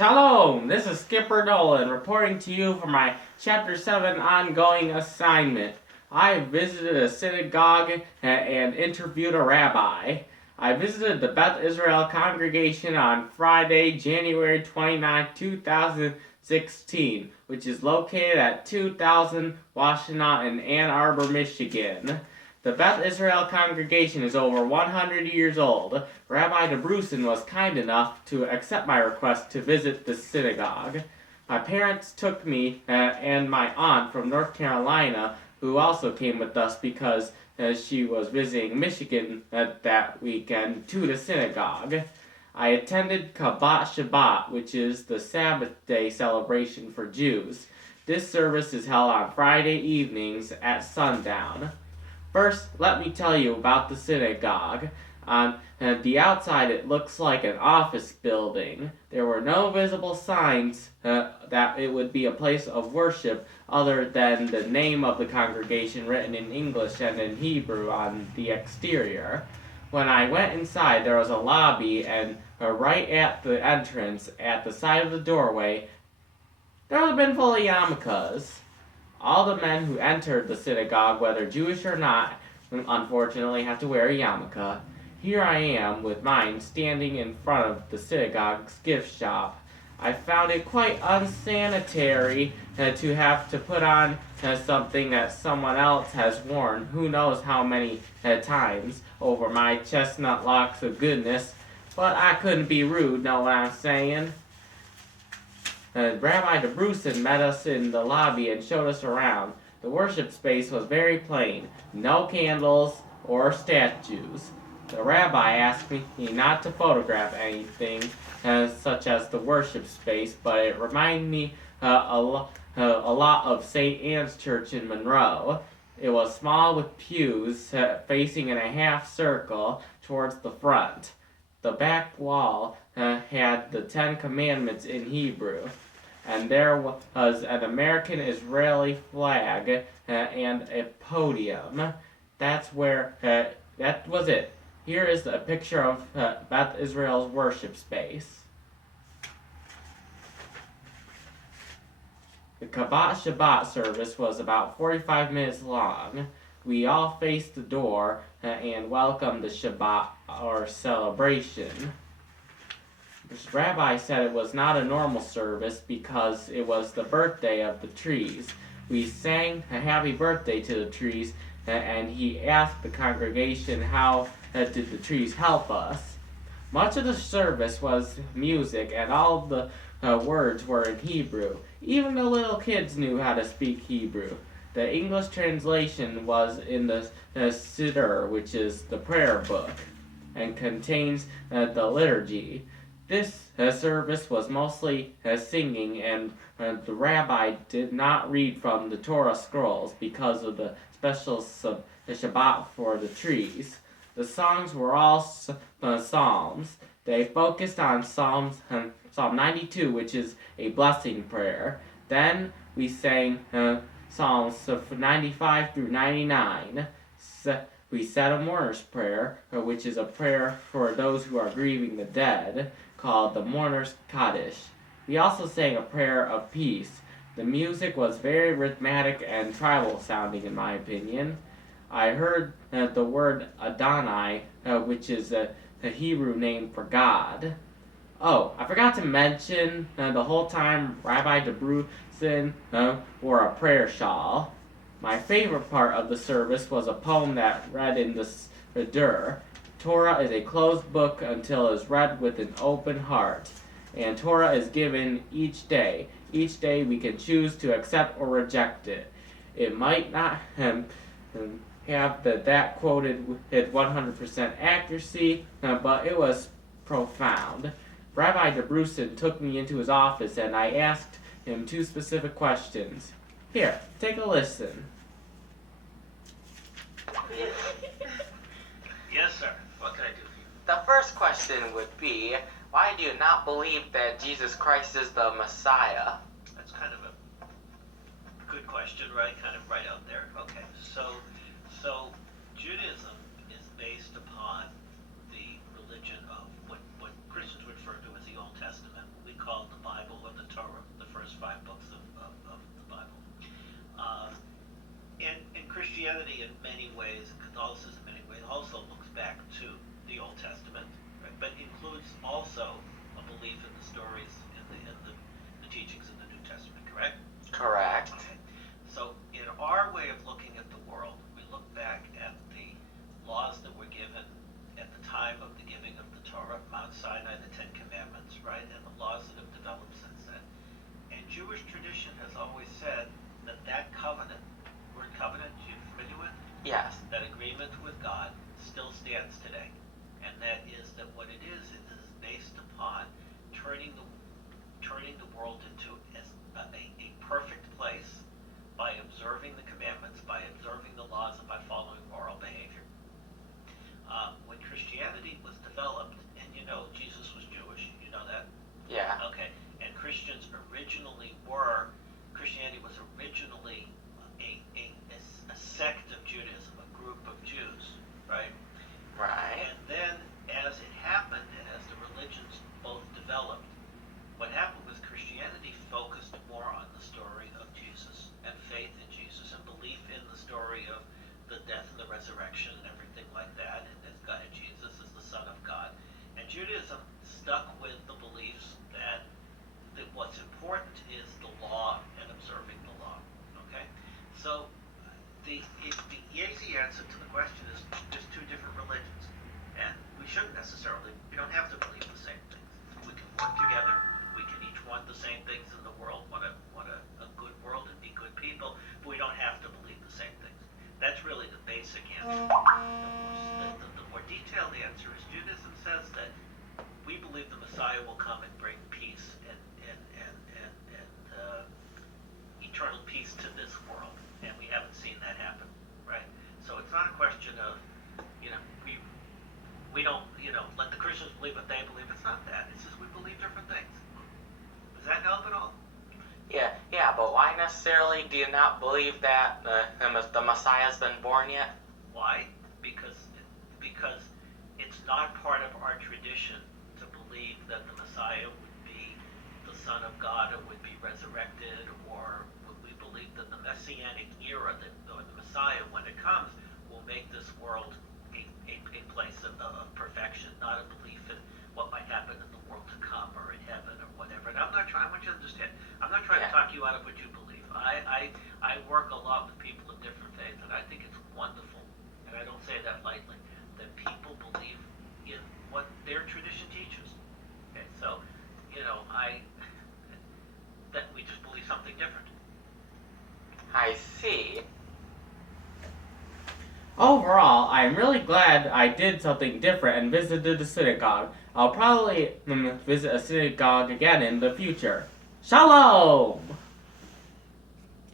Shalom, this is Skipper Nolan reporting to you for my Chapter 7 ongoing assignment. I visited a synagogue and interviewed a rabbi. I visited the Beth Israel congregation on Friday, January 29, 2016, which is located at 2000 Washtenaw in Ann Arbor, Michigan. The Beth Israel congregation is over 100 years old. Rabbi DeBrusen was kind enough to accept my request to visit the synagogue. My parents took me and my aunt from North Carolina, who also came with us because she was visiting Michigan that weekend, to the synagogue. I attended Kabbat Shabbat, which is the Sabbath day celebration for Jews. This service is held on Friday evenings at sundown. First, let me tell you about the synagogue. On the outside, it looks like an office building. There were no visible signs that it would be a place of worship other than the name of the congregation written in English and in Hebrew on the exterior. When I went inside, there was a lobby, and right at the entrance, at the side of the doorway, there would have been full of yarmulkes. All the men who entered the synagogue, whether Jewish or not, unfortunately have to wear a yarmulke. Here I am with mine standing in front of the synagogue's gift shop. I found it quite unsanitary to have to put on something that someone else has worn who knows how many times over my chestnut locks of goodness, but I couldn't be rude, know what I'm saying? Rabbi DeBrusen met us in the lobby and showed us around. The worship space was very plain, no candles or statues. The rabbi asked me not to photograph anything such as the worship space, but it reminded me a lot of St. Anne's Church in Monroe. It was small with pews facing in a half circle towards the front. The back wall had the 10 Commandments in Hebrew, and there was an American-Israeli flag and a podium. That was it. Here is a picture of Beth Israel's worship space. The Kabbat Shabbat service was about 45 minutes long. We all faced the door and welcomed the Shabbat, or celebration. The rabbi said it was not a normal service because it was the birthday of the trees. We sang a happy birthday to the trees, and he asked the congregation how did the trees help us. Much of the service was music, and all the words were in Hebrew. Even the little kids knew how to speak Hebrew. The English translation was in the Siddur, which is the prayer book, and contains the liturgy. This service was mostly singing, and the rabbi did not read from the Torah scrolls because of the special Shabbat for the trees. The songs were all psalms. They focused on Psalm 92, which is a blessing prayer. Then we sang Psalms 95 through 99. We said a mourner's prayer, which is a prayer for those who are grieving the dead, called the Mourner's Kaddish. We also sang a prayer of peace. The music was very rhythmic and tribal sounding, in my opinion. I heard the word Adonai, which is a Hebrew name for God. Oh, I forgot to mention the whole time Rabbi DeBrusen wore a prayer shawl. My favorite part of the service was a poem that read in the Siddur. Torah is a closed book until it is read with an open heart, and Torah is given each day. Each day we can choose to accept or reject it. It might not have that quoted with 100% accuracy, but it was profound. Rabbi DeBrusen took me into his office, and I asked him 2 specific questions. Here, take a listen. Yes, sir. What can I do for you? The first question would be, why do you not believe that Jesus Christ is the Messiah? That's kind of a good question, right? Kind of right out there. Okay, so Judaism is based upon the religion of what Christians refer to as the Old Testament, what we call the Bible. Christianity in many ways, and Catholicism in many ways, also looks back to the Old Testament, right? But includes also a belief in the stories in the teachings in the New Testament, correct? Correct. Okay. So in our way of looking at the world, we look back at the laws that were given at the time of the giving of the Torah, Mount Sinai, the Ten Commandments, right, and the laws that have developed since then. And Jewish tradition has always said that that covenant, word covenant, you familiar with? Yes. That agreement with God still stands today. And that is that what it is based upon turning the world into a perfect place by observing the commandments, by observing the laws, and by following moral behavior. When Christianity was developed, and you know Jesus was Jewish, you know that? Yeah. Okay. And Christianity was originally a sect of Judaism, a group of Jews, right? Right. And then as it happened, and as the religions both developed, what happened was Christianity focused more on the story of Jesus and faith in Jesus and belief in the story of the death and the resurrection and everything like that, and as God, Jesus is the Son of God. And Judaism stuck with the beliefs that what's important is the law and observing the law. Okay? So the easy answer to the question is there's two different religions. And we don't have to believe the same things. We can work together. We can each want the same things in the world, want a good world and be good people, but we don't have to believe the same things. That's really the basic answer. The more detailed answer is Judaism says that we believe the Messiah will come and bring peace and eternal peace to this world, and we haven't seen that happen, right? So it's not a question of, we don't, let the Christians believe what they believe. It's not that. It's just we believe different things. Does that help at all? Yeah, but why necessarily do you not believe that the Messiah's been born yet? Why? Because it's not part of our tradition to believe that the Messiah would be the Son of God or would be resurrected, or we believe that the Messianic era, or the Messiah, when it comes, will make this world a place of perfection, not a belief in what might happen in the world to come or in heaven or whatever. And I want you to understand, I'm not trying to talk you out of what you believe. I work a lot with people of different faiths, and I think it's wonderful, and I don't say that lightly, that people believe in what their tradition teaches. Okay, so, that we just believe something different. I see. Overall, I'm really glad I did something different and visited a synagogue. I'll probably visit a synagogue again in the future. Shalom!